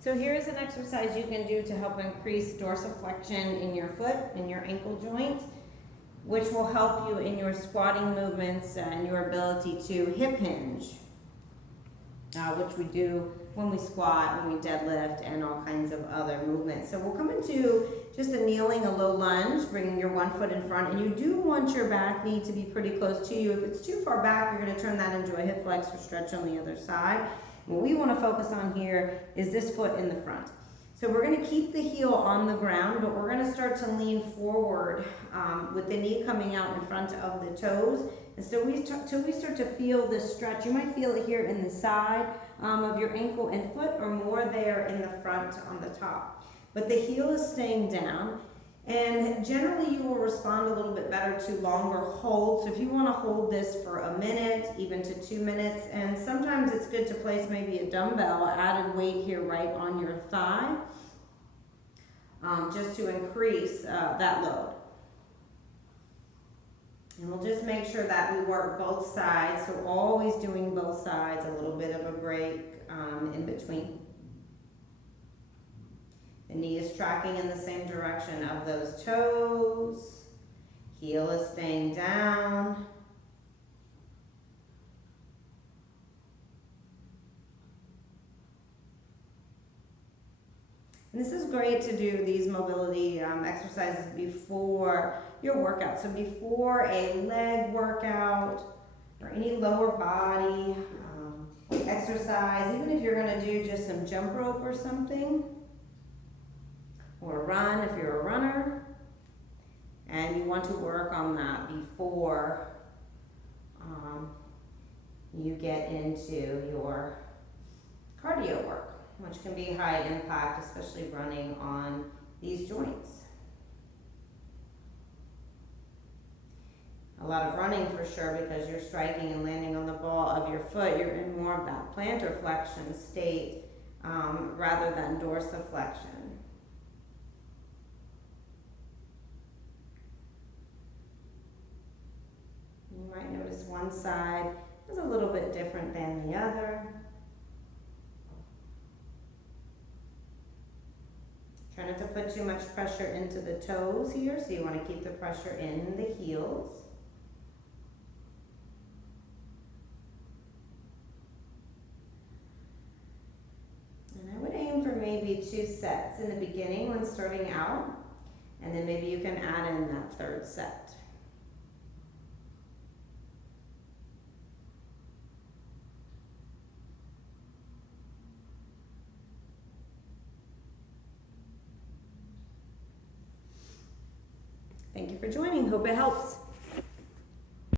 So here is an exercise you can do to help increase dorsiflexion in your foot, in your ankle joint, which will help you in your squatting movements and your ability to hip hinge, which we do when we squat, when we deadlift, and all kinds of other movements. So we'll come into just a kneeling, a low lunge, bringing your one foot in front, and you do want your back knee to be pretty close to you. If it's too far back, you're going to turn that into a hip flex or stretch on the other side. What we want to focus on here is this foot in the front. So we're going to keep the heel on the ground, but we're going to start to lean forward with the knee coming out in front of the toes. And so till we start to feel this stretch, you might feel it here in the side of your ankle and foot, or more there in the front on the top. But the heel is staying down. And generally you will respond a little bit better to longer holds. So if you want to hold this for a minute, even to 2 minutes, and sometimes it's good to place maybe a dumbbell, added weight here right on your thigh, just to increase that load. And we'll just make sure that we work both sides. So always doing both sides, a little bit of a break in between. The knee is tracking in the same direction of those toes. Heel is staying down. And this is great to do these mobility exercises before your workout. So before a leg workout or any lower body exercise, even if you're going to do just some jump rope or something, or run if you're a runner, and you want to work on that before you get into your cardio work, which can be high impact, especially running on these joints. A lot of running for sure, because you're striking and landing on the ball of your foot. You're in more of that plantar flexion state rather than dorsiflexion. You might notice one side is a little bit different than the other. Try not to put too much pressure into the toes here, so you want to keep the pressure in the heels. And I would aim for maybe 2 sets in the beginning when starting out, and then maybe you can add in that 3rd set. Thank you for joining. Hope it helps.